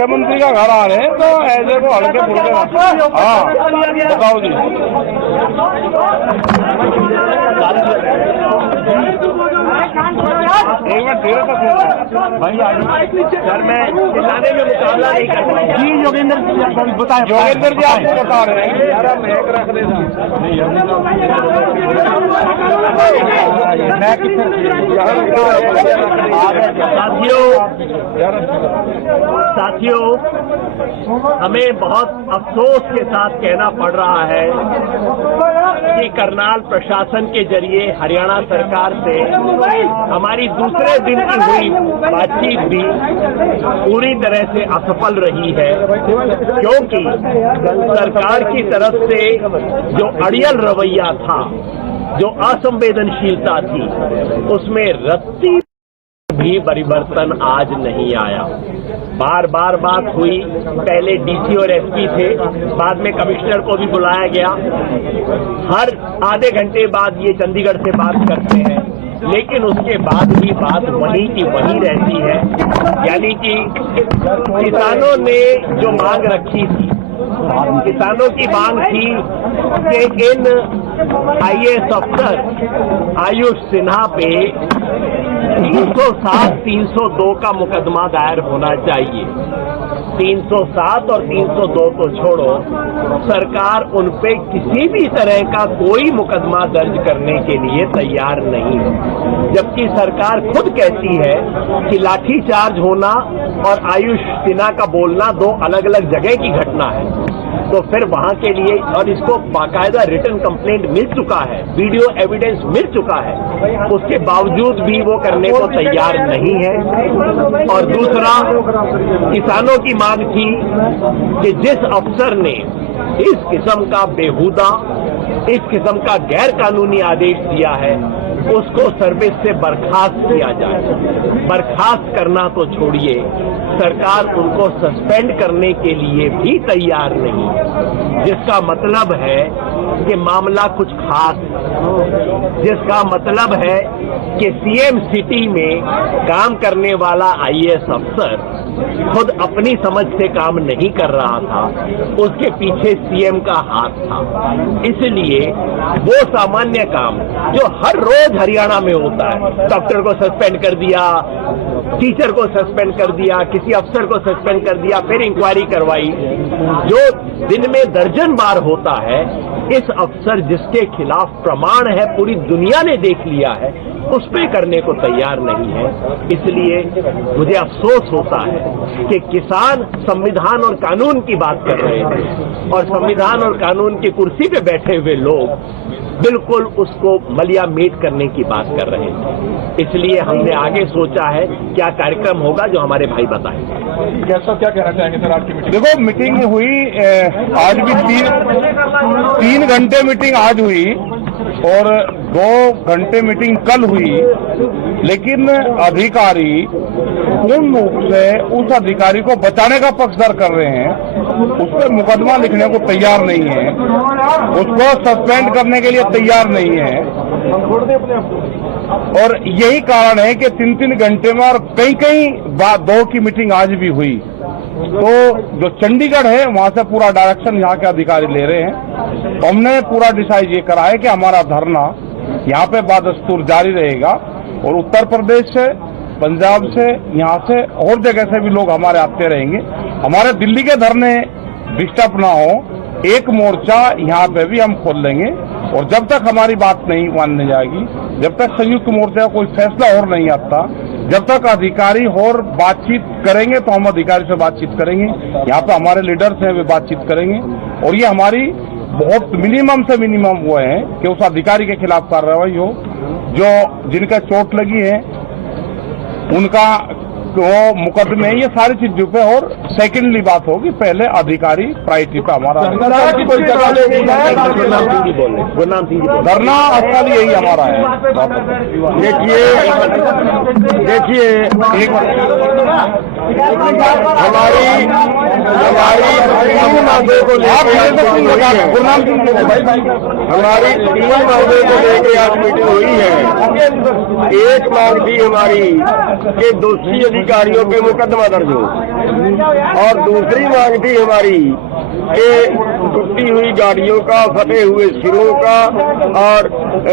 मुख्यमंत्री का घर आ रहे हैं तो ऐसे को हल्के फुल्के। हाँ बताओ जी। एक मिनट देर तक भाई सर, मैं चिल्लाने में मुकाबला नहीं कर रहा जी। योगेंद्र जी बताए, योगेंद्र जी आपको बता रहे हैं यार, हम एक रख देना साथियों, हमें बहुत अफसोस के साथ कहना पड़ रहा है कि करनाल प्रशासन के जरिए हरियाणा सरकार से हमारी दूसरे दिन की हुई बातचीत भी पूरी तरह से असफल रही है, क्योंकि सरकार की तरफ से जो अड़ियल रवैया था, जो असंवेदनशीलता थी, उसमें रत्ती भी परिवर्तन आज नहीं आया। बार बार बात हुई, पहले डीसी और एसपी थे, बाद में कमिश्नर को भी बुलाया गया। हर आधे घंटे बाद ये चंडीगढ़ से बात करते हैं, लेकिन उसके बाद भी बात वहीं की वहीं रहती है। यानी कि किसानों ने जो मांग रखी थी, किसानों की मांग थी कि इन आईएएस अफसर आयुष सिन्हा पे 307, 302 का मुकदमा दायर होना चाहिए। 307 और 302 को छोड़ो, सरकार उन पे किसी भी तरह का कोई मुकदमा दर्ज करने के लिए तैयार नहीं है, जबकि सरकार खुद कहती है कि लाठीचार्ज होना और आयुष सिन्हा का बोलना दो अलग अलग जगह की घटना है। तो फिर वहां के लिए, और इसको बाकायदा रिटन कंप्लेंट मिल चुका है, वीडियो एविडेंस मिल चुका है, उसके बावजूद भी वो करने को तैयार नहीं है। और दूसरा, किसानों की मांग थी कि जिस अफसर ने इस किस्म का बेहुदा, इस किस्म का गैर कानूनी आदेश दिया है, उसको सर्विस से बर्खास्त किया जाए। बर्खास्त करना तो छोड़िए, सरकार उनको सस्पेंड करने के लिए भी तैयार नहीं है, जिसका मतलब है कि मामला कुछ खास है, जिसका मतलब है कि सीएम सिटी में काम करने वाला आईएएस अफसर खुद अपनी समझ से काम नहीं कर रहा था, उसके पीछे सीएम का हाथ था। इसलिए वो सामान्य काम जो हर रोज हरियाणा में होता है, डॉक्टर को सस्पेंड कर दिया, टीचर को सस्पेंड कर दिया, किसी अफसर को सस्पेंड कर दिया, फिर इंक्वायरी करवाई, जो दिन में दर्जन बार होता है, इस अफसर जिसके खिलाफ प्रमाण है, पूरी दुनिया ने देख लिया है, उस पे करने को तैयार नहीं है। इसलिए मुझे अफसोस होता है कि किसान संविधान और कानून की बात कर रहे हैं और संविधान और कानून की कुर्सी पे बैठे हुए लोग बिल्कुल उसको मलिया मेट करने की बात कर रहे हैं। इसलिए हमने आगे सोचा है क्या कार्यक्रम होगा, जो हमारे भाई बताएंगे। कैसा क्या कहना चाहेंगे सर आपकी मीटिंग? देखो, मीटिंग हुई आज भी 3 घंटे मीटिंग आज हुई और 2 घंटे मीटिंग कल हुई, लेकिन अधिकारी पूर्ण रूप से उस अधिकारी को बचाने का पक्षधर कर रहे हैं, उस पर मुकदमा लिखने को तैयार नहीं है, उसको सस्पेंड करने के लिए तैयार नहीं है। और यही कारण है कि 3-3 घंटे में और कई बात 2 की मीटिंग आज भी हुई। तो जो चंडीगढ़ है वहां से पूरा डायरेक्शन यहाँ के अधिकारी ले रहे हैं। तो हमने पूरा डिसाइड ये करा है कि हमारा धरना यहाँ पे बादस्तूर जारी रहेगा और उत्तर प्रदेश से, पंजाब से, यहाँ से और जगह से भी लोग हमारे आते रहेंगे। हमारे दिल्ली के धरने डिस्टर्ब ना हो, एक मोर्चा यहाँ पे भी हम खोल लेंगे और जब तक हमारी बात नहीं मानने जाएगी, जब तक संयुक्त मोर्चा का कोई फैसला और नहीं आता, जब तक अधिकारी और बातचीत करेंगे तो हम अधिकारी से बातचीत करेंगे। यहाँ पे हमारे लीडर्स हैं, वे बातचीत करेंगे और ये हमारी बहुत मिनिमम से मिनिमम वो है कि उस अधिकारी के खिलाफ कार्रवाई हो, जो जिनका चोट लगी है उनका वो मुकदमे, ये सारी चीजों पे। और सेकेंडली बात होगी, पहले अधिकारी प्रायोरिटी पे हमारा धरना स्थल यही हमारा है। देखिए हमारी तीन मांगों को लेकर आज मीटिंग हुई है। एक मांग थी हमारी कि दोषी अधिकारियों पे मुकदमा दर्ज हो। और दूसरी मांग थी हमारी कि टूटी हुई गाड़ियों का, फटे हुए सिरों का और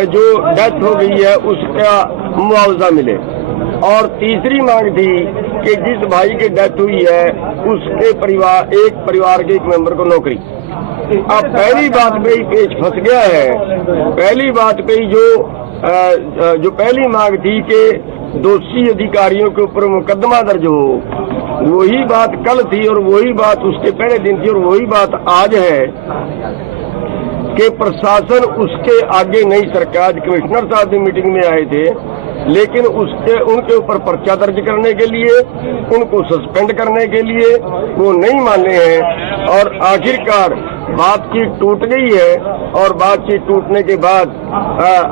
जो डेथ हो गई है उसका मुआवजा मिले। और तीसरी मांग थी कि जिस भाई की डेथ हुई है उसके परिवार के एक मेंबर को नौकरी। अब पहली बात पे ही पेच फंस गया है। पहली बात पे ही जो पहली मांग थी कि दोषी अधिकारियों के ऊपर मुकदमा दर्ज हो, वही बात कल थी और वही बात उसके पहले दिन थी और वही बात आज है कि प्रशासन उसके आगे नहीं सरका। आज कमिश्नर साहब भी मीटिंग में आए थे, लेकिन उनके ऊपर पर्चा दर्ज करने के लिए, उनको सस्पेंड करने के लिए वो नहीं माने हैं। और आखिरकार बातचीत टूट गई है और बातचीत टूटने के बाद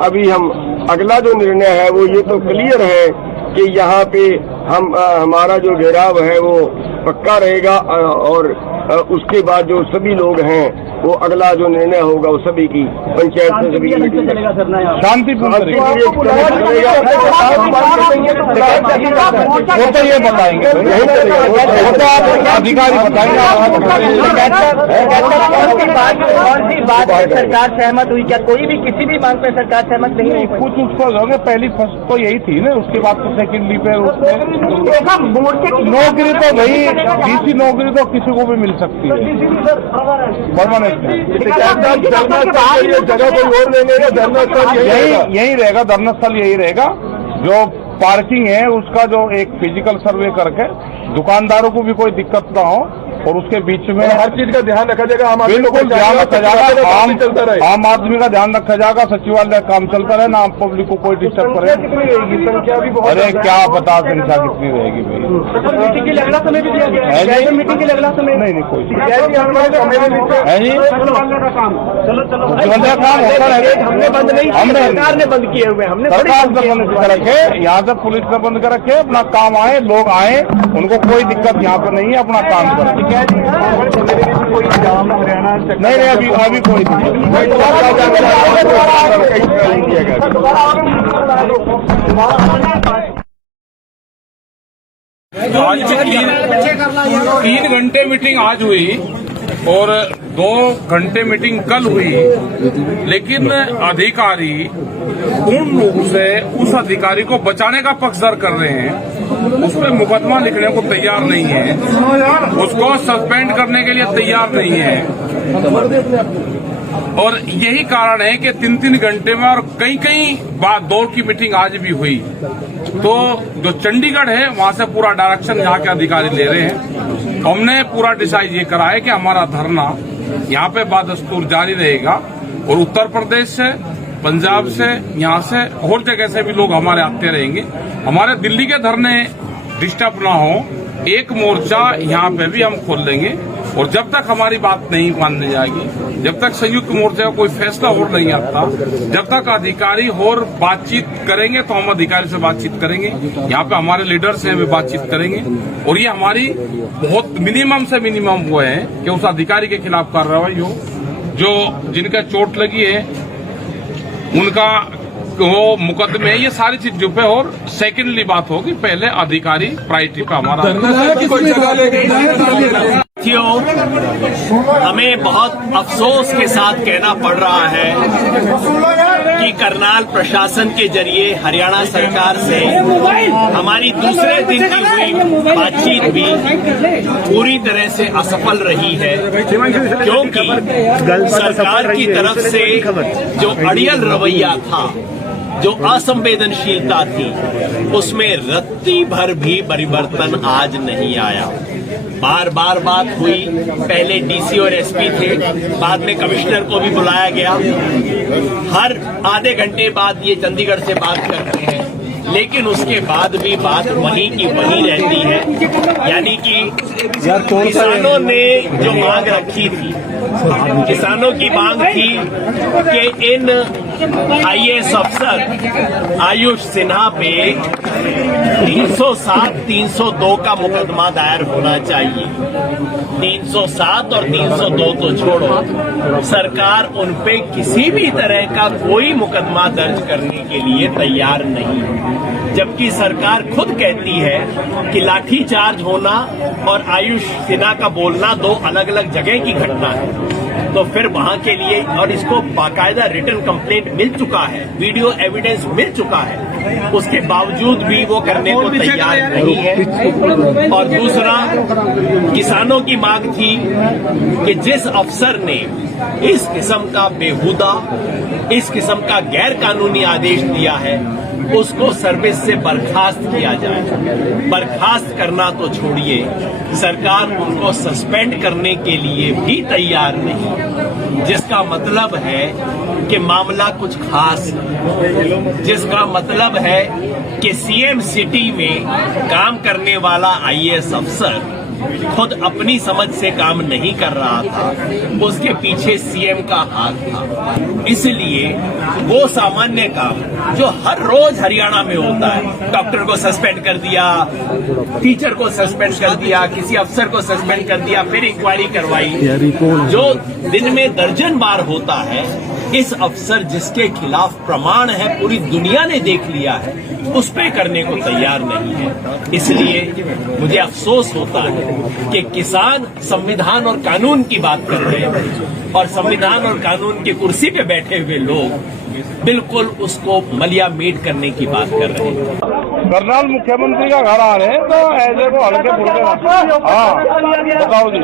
अभी हम अगला जो निर्णय है वो ये तो क्लियर है कि यहाँ पे हमारा जो घेराव है वो पक्का रहेगा और उसके बाद जो सभी लोग हैं वो अगला जो निर्णय होगा वो सभी की पंचायत में सभी शांतिपूर्ण वो तो ये बताएंगे, वो तो आप अधिकारी बताएंगे। कौन सी बात पे सरकार सहमत हुई? क्या कोई भी किसी भी मांग पे सरकार सहमत नहीं हुई? कुछ उसको होंगे, पहली फर्स्ट तो यही थी ना, उसके बाद तो सेकेंडली पे नौकरी तो भाई डीसी नौकरी तो किसी को भी मिल सकती है परमानेंट। जगह कोई और नहीं लेगा, धर्मस्थल यही रहेगा, धर्मस्थल यही रहेगा। जो पार्किंग है उसका जो एक फिजिकल सर्वे करके दुकानदारों को भी कोई दिक्कत ना हो और उसके बीच में हर चीज का ध्यान रखा जाएगा। बिल्कुल ध्यान रखा जाएगा, आम आदमी का ध्यान रखा जाएगा, सचिवालय काम चलता रहे ना, आम पब्लिक को कोई डिस्टर्ब करे। संख्या भी बहुत, अरे क्या पता संख्या कितनी रहेगी भाई। मीटिंग के लिए अगला समय भी दिया गया है, मीटिंग के लिए अगला समय नहीं कोई है जी। मुख्यमंत्री का काम होता रहेगा, हमने बंद नहीं, सरकार ने बंद किए हुए, हमने सरकार ने बंद कर रखे, यहाँ से पुलिस ने बंद कर रखे। अपना काम आए, लोग आए, उनको कोई दिक्कत यहाँ पे नहीं है, अपना काम करें। कोई जाम हरियाणा नहीं अभी कोई आज तीन घंटे मीटिंग आज हुई और 2 घंटे मीटिंग कल हुई, लेकिन अधिकारी पूर्ण रूप से उस अधिकारी को बचाने का पक्षधर कर रहे हैं, उस पर मुकदमा लिखने को तैयार नहीं है, उसको सस्पेंड करने के लिए तैयार नहीं है। और यही कारण है कि 3-3 घंटे में और कई बार दौर की मीटिंग आज भी हुई। तो जो चंडीगढ़ है वहां से पूरा डायरेक्शन यहाँ के अधिकारी ले रहे हैं। हमने पूरा डिसाइड ये करा है कि हमारा धरना यहाँ पे बदस्तूर जारी रहेगा और उत्तर प्रदेश से, पंजाब से, यहाँ से और जगह से भी लोग हमारे आते रहेंगे। हमारे दिल्ली के धरने डिस्टर्ब ना हो, एक मोर्चा यहाँ पे भी हम खोल लेंगे और जब तक हमारी बात नहीं मानी जाएगी, जब तक संयुक्त मोर्चा का कोई फैसला और नहीं आता, जब तक अधिकारी और बातचीत करेंगे तो हम अधिकारी से बातचीत करेंगे। यहाँ पे हमारे लीडर्स हैं, वे बातचीत करेंगे और ये हमारी बहुत मिनिमम से मिनिमम वो है कि उस अधिकारी के खिलाफ कार्रवाई हो। जो जिनका चोट लगी है उनका वो मुकदमे, ये सारी चीजों पे। और सेकेंडली बात होगी, पहले अधिकारी प्रायोरिटी पे हमारा। हमें बहुत अफसोस के साथ कहना पड़ रहा है कि करनाल प्रशासन के जरिए हरियाणा सरकार से हमारी दूसरे दिन की हुई बातचीत भी पूरी तरह से असफल रही है, क्योंकि सरकार की तरफ से जो अड़ियल रवैया था, जो असंवेदनशीलता थी, उसमें रत्ती भर भी परिवर्तन आज नहीं आया। बार बार बात हुई, पहले डीसी और एसपी थे, बाद में कमिश्नर को भी बुलाया गया, हर आधे घंटे बाद ये चंडीगढ़ से बात करते हैं, लेकिन उसके बाद भी बात वहीं की वहीं रहती है। यानी कि किसानों ने जो मांग रखी थी, किसानों की मांग थी कि इन आईएएस अफसर आयुष सिन्हा पे 307, 302 का मुकदमा दायर होना चाहिए। 307 और 302 तो छोड़ो, सरकार उन पे किसी भी तरह का कोई मुकदमा दर्ज करने के लिए तैयार नहीं है, जबकि सरकार खुद कहती है कि लाठीचार्ज होना और आयुष सिन्हा का बोलना दो अलग अलग जगह की घटना है। तो फिर वहां के लिए, और इसको बाकायदा रिटन कंप्लेंट मिल चुका है, वीडियो एविडेंस मिल चुका है, उसके बावजूद भी वो करने को तैयार नहीं है। और दूसरा, किसानों की मांग थी कि जिस अफसर ने इस किस्म का बेहुदा, इस किस्म का गैर कानूनी आदेश दिया है, उसको सर्विस से बर्खास्त किया जाए। बर्खास्त करना तो छोड़िए, सरकार उनको सस्पेंड करने के लिए भी तैयार नहीं, जिसका मतलब है कि मामला कुछ खास है, जिसका मतलब है कि सीएम सिटी में काम करने वाला आईएएस अफसर खुद अपनी समझ से काम नहीं कर रहा था, उसके पीछे सीएम का हाथ था। इसलिए वो सामान्य काम जो हर रोज हरियाणा में होता है, डॉक्टर को सस्पेंड कर दिया, टीचर को सस्पेंड कर दिया, किसी अफसर को सस्पेंड कर दिया, फिर इंक्वायरी करवाई, जो दिन में दर्जन बार होता है, इस अफसर जिसके खिलाफ प्रमाण है पूरी दुनिया ने देख लिया है, उस पे करने को तैयार नहीं है। इसलिए मुझे अफसोस होता है कि किसान संविधान और कानून की बात कर रहे हैं और संविधान और कानून की कुर्सी पे बैठे हुए लोग बिल्कुल उसको मलिया मीट करने की बात कर रहे हैं। करनाल मुख्यमंत्री का घर आ रहे हैं तो ऐसे को हल्के फुल्के, हाँ बताओ जी।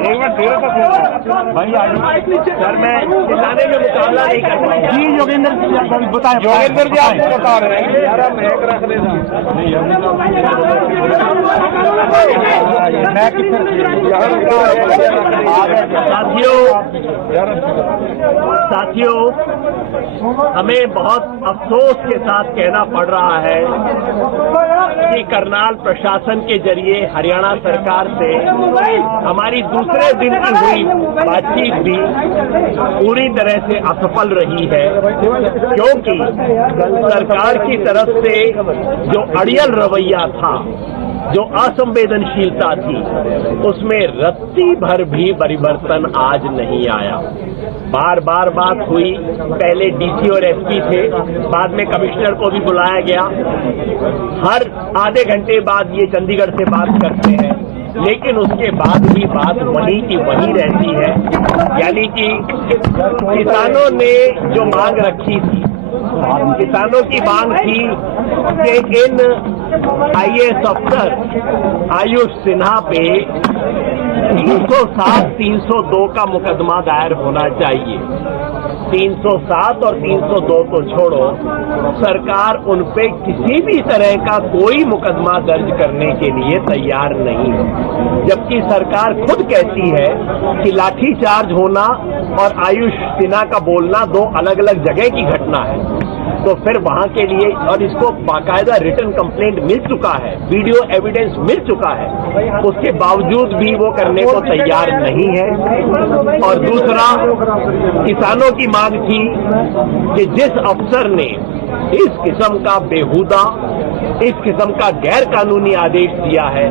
एक मिनट धीरे से भाई, सर मैं चिल्लाने में मुकाबला नहीं कर पाऊंगा। जी योगेंद्र जी बताएं। योगेंद्र जी आप बता रहे हैं यार, हम एक रख देना। साथियों, हमें बहुत अफसोस के साथ कहना पड़ रहा है कि करनाल प्रशासन के जरिए हरियाणा सरकार से हमारी दूसरे दिन की हुई बातचीत भी पूरी तरह से असफल रही है, क्योंकि सरकार की तरफ से जो अड़ियल रवैया था, जो असंवेदनशीलता थी, उसमें रत्ती भर भी परिवर्तन आज नहीं आया। बार बार बात हुई, पहले डीसी और एसपी थे, बाद में कमिश्नर को भी बुलाया गया, हर आधे घंटे बाद ये चंडीगढ़ से बात करते हैं, लेकिन उसके बाद भी बात वहीं की वहीं रहती है। यानी कि किसानों ने जो मांग रखी थी, किसानों की मांग थी कि इन आईएएस अफसर आयुष सिन्हा पे 307, 302 का मुकदमा दायर होना चाहिए। 307 और 302 तो छोड़ो, सरकार उन पे किसी भी तरह का कोई मुकदमा दर्ज करने के लिए तैयार नहीं है, जबकि सरकार खुद कहती है कि लाठीचार्ज होना और आयुष सिन्हा का बोलना दो अलग अलग जगह की घटना है। तो फिर वहां के लिए, और इसको बाकायदा रिटन कंप्लेंट मिल चुका है, वीडियो एविडेंस मिल चुका है, उसके बावजूद भी वो करने को तैयार नहीं है। और दूसरा, किसानों की मांग थी कि जिस अफसर ने इस किस्म का बेहुदा, इस किस्म का गैर कानूनी आदेश दिया है,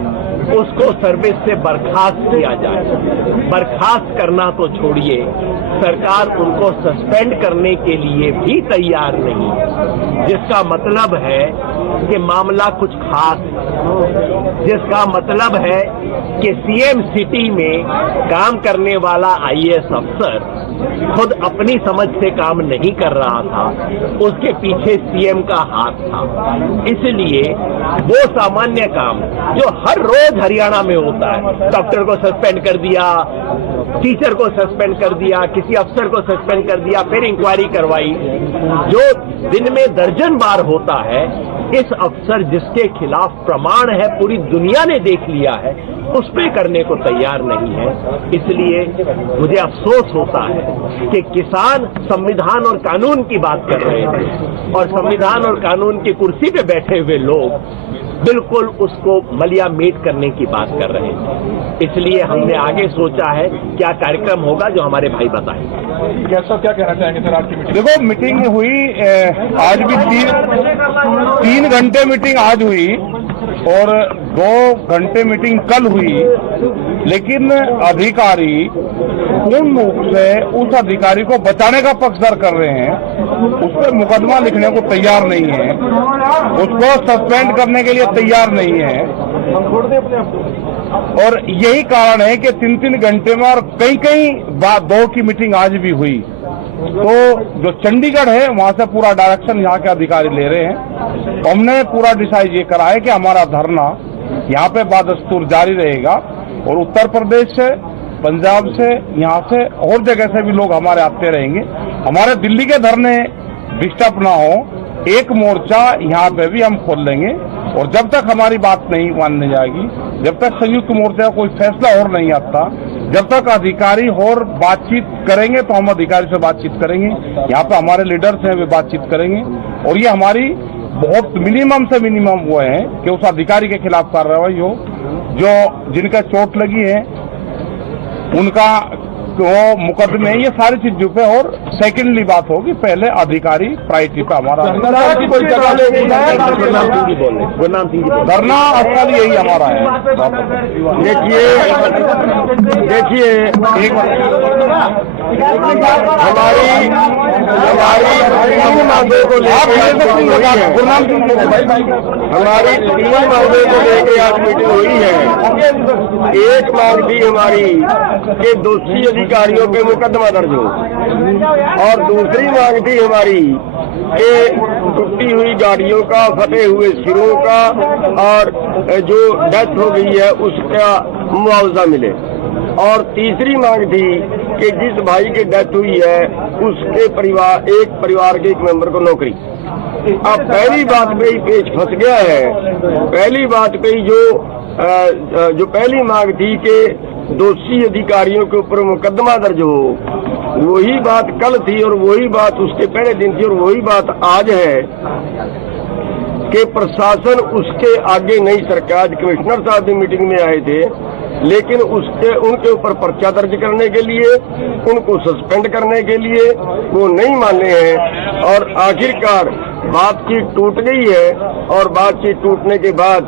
उसको सर्विस से बर्खास्त किया जाए। बर्खास्त करना तो छोड़िए, सरकार उनको सस्पेंड करने के लिए भी तैयार नहीं है, जिसका मतलब है कि मामला कुछ खास है, जिसका मतलब है कि सीएम सिटी में काम करने वाला आईएएस अफसर खुद अपनी समझ से काम नहीं कर रहा था, उसके पीछे सीएम का हाथ था। इसलिए वो सामान्य काम जो हर रोज हरियाणा में होता है, डॉक्टर को सस्पेंड कर दिया, टीचर को सस्पेंड कर दिया, किसी अफसर को सस्पेंड कर दिया, फिर इंक्वायरी करवाई, जो दिन में दर्जन बार होता है, इस अफसर जिसके खिलाफ प्रमाण है पूरी दुनिया ने देख लिया है, उस पे करने को तैयार नहीं है। इसलिए मुझे अफसोस होता है कि किसान संविधान और कानून की बात कर रहे हैं और संविधान और कानून की कुर्सी पे बैठे हुए लोग बिल्कुल उसको मलिया मीट करने की बात कर रहे हैं। इसलिए हमने आगे सोचा है क्या कार्यक्रम होगा जो हमारे भाई बताएंगे। क्या कहना चाहेंगे सर आज की मीटिंग? देखो, मीटिंग हुई आज भी 3 घंटे मीटिंग आज हुई और 2 घंटे मीटिंग कल हुई, लेकिन अधिकारी पूर्ण रूप से उस अधिकारी को बचाने का पक्षधर कर रहे हैं। उस पर मुकदमा लिखने को तैयार नहीं है, उसको सस्पेंड करने के लिए तैयार नहीं है। और यही कारण है कि 3 घंटे में और कई बार 2 की मीटिंग आज भी हुई। तो जो चंडीगढ़ है वहां से पूरा डायरेक्शन यहाँ के अधिकारी ले रहे हैं। तो हमने पूरा डिसाइड ये करा है कि हमारा धरना यहाँ पे बादस्तूर जारी रहेगा और उत्तर प्रदेश से, पंजाब से, यहाँ से और जगह से भी लोग हमारे आते रहेंगे। हमारे दिल्ली के धरने डिस्टर्ब ना हो, एक मोर्चा यहाँ पे भी हम खोल लेंगे और जब तक हमारी बात नहीं मानने जाएगी, जब तक संयुक्त मोर्चा का कोई फैसला और नहीं आता, जब तक अधिकारी और बातचीत करेंगे तो हम अधिकारी से बातचीत करेंगे। यहाँ पे हमारे लीडर्स हैं, वे बातचीत करेंगे और ये हमारी बहुत मिनिमम से मिनिमम वो है कि उस अधिकारी के खिलाफ कार्रवाई हो। जो जिनका चोट लगी है उनका वो मुकदमे, ये सारी चीजों पे। और सेकेंडली बात होगी, पहले अधिकारी प्रायोरिटी पे हमारा धरना स्थल यही हमारा है। देखिए हमारी तीन मांगों को लेकर हमारी 3 मांगों को लेकर आज मीटिंग हुई है। एक मांग थी हमारी कि दोषी अधिकारियों पे मुकदमा दर्ज हो और दूसरी मांग थी हमारी कि टूटी हुई गाड़ियों का, फटे हुए सिरों का और जो डेथ हो गई है उसका मुआवजा मिले। और तीसरी मांग थी कि जिस भाई की डेथ हुई है उसके एक परिवार के एक मेंबर को नौकरी। अब पहली बात पे ही पेच फंस गया है। पहली बात पे ही जो पहली मांग थी कि दोषी अधिकारियों के ऊपर मुकदमा दर्ज हो, वही बात कल थी और वही बात उसके पहले दिन थी और वही बात आज है कि प्रशासन उसके आगे नहीं सरका। आज कमिश्नर साहब भी मीटिंग में आए थे, लेकिन उनके ऊपर पर्चा दर्ज करने के लिए, उनको सस्पेंड करने के लिए वो नहीं माने हैं। और आखिरकार बातचीत टूट गई है और बातचीत टूटने के बाद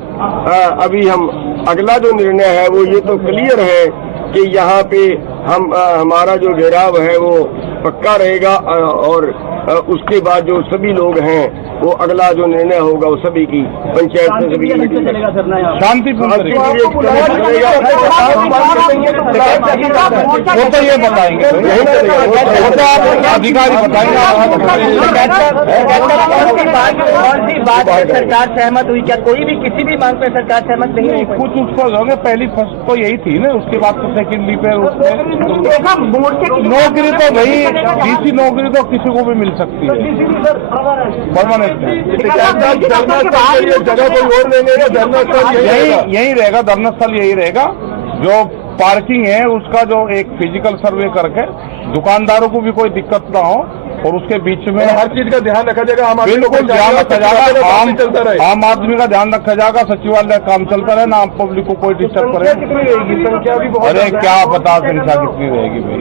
अभी हम अगला जो निर्णय है वो ये तो क्लियर है कि यहाँ पे हमारा जो घेराव है वो पक्का रहेगा और उसके बाद जो सभी लोग हैं वो अगला जो निर्णय होगा वो सभी की पंचायत से सभी शांतिपूर्ण वो तो ये बताएंगे, वो तो आप अधिकारी बताएंगे। बात सरकार सहमत हुई क्या? कोई भी किसी भी मांग पे सरकार सहमत नहीं हुई? कुछ उसको होंगे, पहली फर्स्ट तो यही थी ना, उसके बाद तो सेकेंडली पे नौकरी तो भाई डीसी नौकरी तो किसी को भी मिल सकती है परमानेंट। जगह कोई और लेंगे, धरना स्थल यही रहेगा, धरना स्थल यही रहेगा। जो पार्किंग है उसका जो एक फिजिकल सर्वे करके दुकानदारों को भी कोई दिक्कत ना हो और उसके बीच में हर चीज का ध्यान रखा जाएगा। बिल्कुल ध्यान रखा जाएगा, आम आदमी का ध्यान रखा जाएगा, सचिवालय काम चलता रहे ना, आम पब्लिक को कोई डिस्टर्ब करे। संख्या भी बहुत, अरे क्या बता संख्या कितनी रहेगी भाई?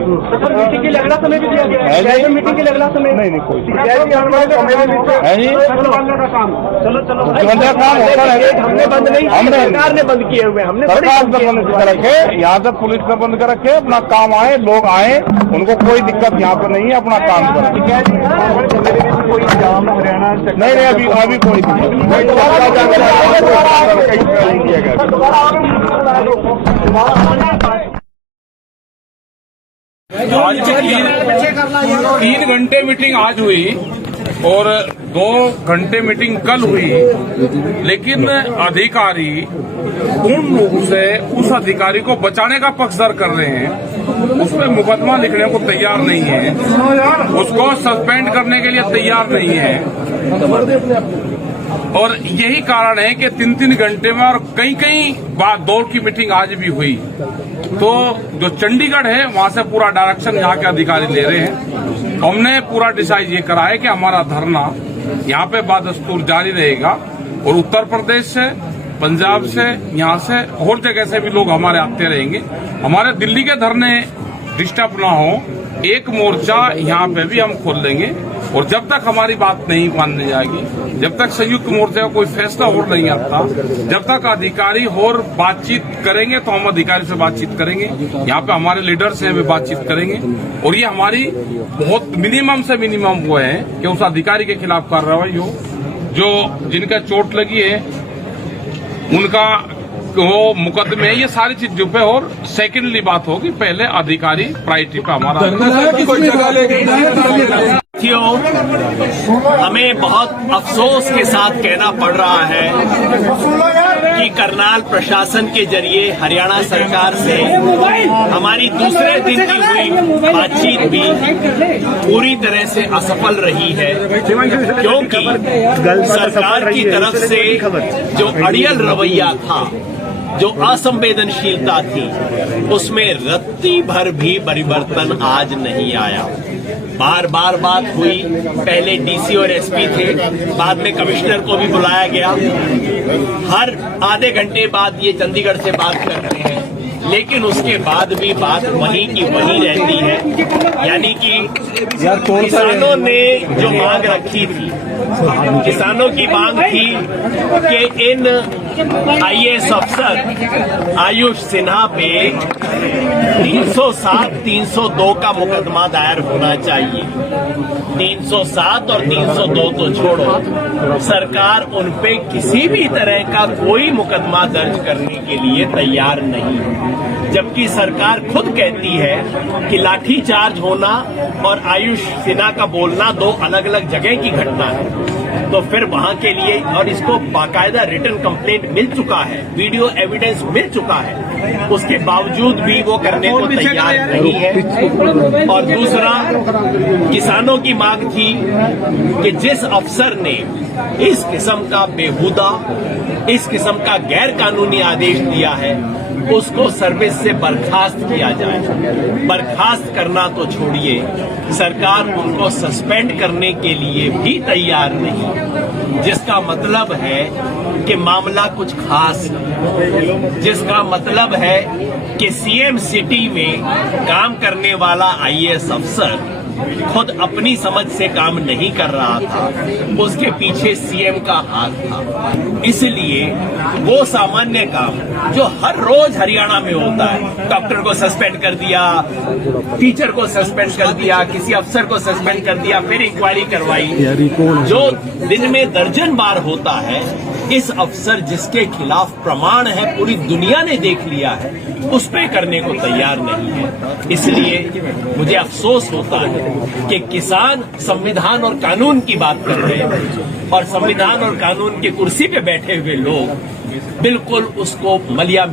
मीटिंग के लिए अगला समय भी दिया गया है। मीटिंग के लिए अगला समय नहीं कोई है जी। मुख्यमंत्री काम होता है, हमने बंद नहीं, सरकार ने बंद किए हुए, हमने सरकार ने बंद कर रखे, यहाँ से पुलिस ने बंद कर रखे। अपना काम आए, लोग आए, उनको कोई दिक्कत यहाँ पे नहीं है, अपना काम करें। कोई जाम हरियाणा नहीं अभी कोई आज की 3 घंटे मीटिंग आज हुई और 2 घंटे मीटिंग कल हुई, लेकिन अधिकारी पूर्ण रूप से उस अधिकारी को बचाने का पक्षधर कर रहे हैं। उस पर मुकदमा लिखने को तैयार नहीं है, उसको सस्पेंड करने के लिए तैयार नहीं है। और यही कारण है कि 3 घंटे में और कई बार 2 की मीटिंग आज भी हुई। तो जो चंडीगढ़ है वहां से पूरा डायरेक्शन यहाँ के अधिकारी ले रहे हैं। हमने पूरा डिसाइड ये करा है कि हमारा धरना यहाँ पे बादस्तूर जारी रहेगा और उत्तर प्रदेश से, पंजाब से, यहाँ से और जगह से भी लोग हमारे आते रहेंगे। हमारे दिल्ली के धरने डिस्टर्ब ना हो, एक मोर्चा यहाँ पे भी हम खोल लेंगे। और जब तक हमारी बात नहीं मानने जाएगी, जब तक संयुक्त मोर्चा का कोई फैसला और नहीं आता, जब तक अधिकारी और बातचीत करेंगे तो हम अधिकारी से बातचीत करेंगे। यहाँ पे हमारे लीडर्स हैं, वे बातचीत करेंगे। और ये हमारी बहुत मिनिमम से मिनिमम वो है कि उस अधिकारी के खिलाफ कार्रवाई हो, जो जिनका चोट लगी है उनका वो मुकदमे है, ये सारी चीजों पे। और सेकेंडली बात होगी, पहले अधिकारी प्रायोरिटी पे हमारा। हमें बहुत अफसोस के साथ कहना पड़ रहा है कि करनाल प्रशासन के जरिए हरियाणा सरकार से हमारी दूसरे दिन की हुई बातचीत भी पूरी तरह से असफल रही है, क्योंकि सरकार की तरफ से जो अड़ियल रवैया था, जो असंवेदनशीलता थी, उसमें रत्ती भर भी परिवर्तन आज नहीं आया। बार बार बात हुई, पहले डीसी और एसपी थे, बाद में कमिश्नर को भी बुलाया गया। हर आधे घंटे बाद ये चंडीगढ़ से बात करते हैं, लेकिन उसके बाद भी बात वहीं की वहीं रहती है। यानी कि किसानों ने जो मांग रखी थी, किसानों की मांग थी कि इन आईएएस अफसर आयुष सिन्हा पे 307, 302 का मुकदमा दायर होना चाहिए। 307 और 302 तो छोड़ो, सरकार उन पे किसी भी तरह का कोई मुकदमा दर्ज करने के लिए तैयार नहीं है, जबकि सरकार खुद कहती है कि लाठीचार्ज होना और आयुष सिन्हा का बोलना दो अलग अलग जगह की घटना है। तो फिर वहां के लिए, और इसको बाकायदा रिटन कंप्लेंट मिल चुका है, वीडियो एविडेंस मिल चुका है, उसके बावजूद भी वो करने को तैयार नहीं है। और दूसरा, किसानों की मांग थी कि जिस अफसर ने इस किस्म का बेहुदा, इस किस्म का गैर कानूनी आदेश दिया है, उसको सर्विस से बर्खास्त किया जाए। बर्खास्त करना तो छोड़िए, सरकार उनको सस्पेंड करने के लिए भी तैयार नहीं, जिसका मतलब है कि मामला कुछ खास है, जिसका मतलब है कि सीएम सिटी में काम करने वाला आईएएस अफसर खुद अपनी समझ से काम नहीं कर रहा था, उसके पीछे सीएम का हाथ था। इसलिए वो सामान्य काम जो हर रोज हरियाणा में होता है, डॉक्टर को सस्पेंड कर दिया, टीचर को सस्पेंड कर दिया, किसी अफसर को सस्पेंड कर दिया, फिर इंक्वायरी करवाई, जो दिन में दर्जन बार होता है, इस अफसर जिसके खिलाफ प्रमाण है, पूरी दुनिया ने देख लिया है, उस पे करने को तैयार नहीं है। इसलिए मुझे अफसोस होता है कि किसान संविधान और कानून की बात कर रहे हैं और संविधान और कानून की कुर्सी पे बैठे हुए लोग बिल्कुल उसको मलिया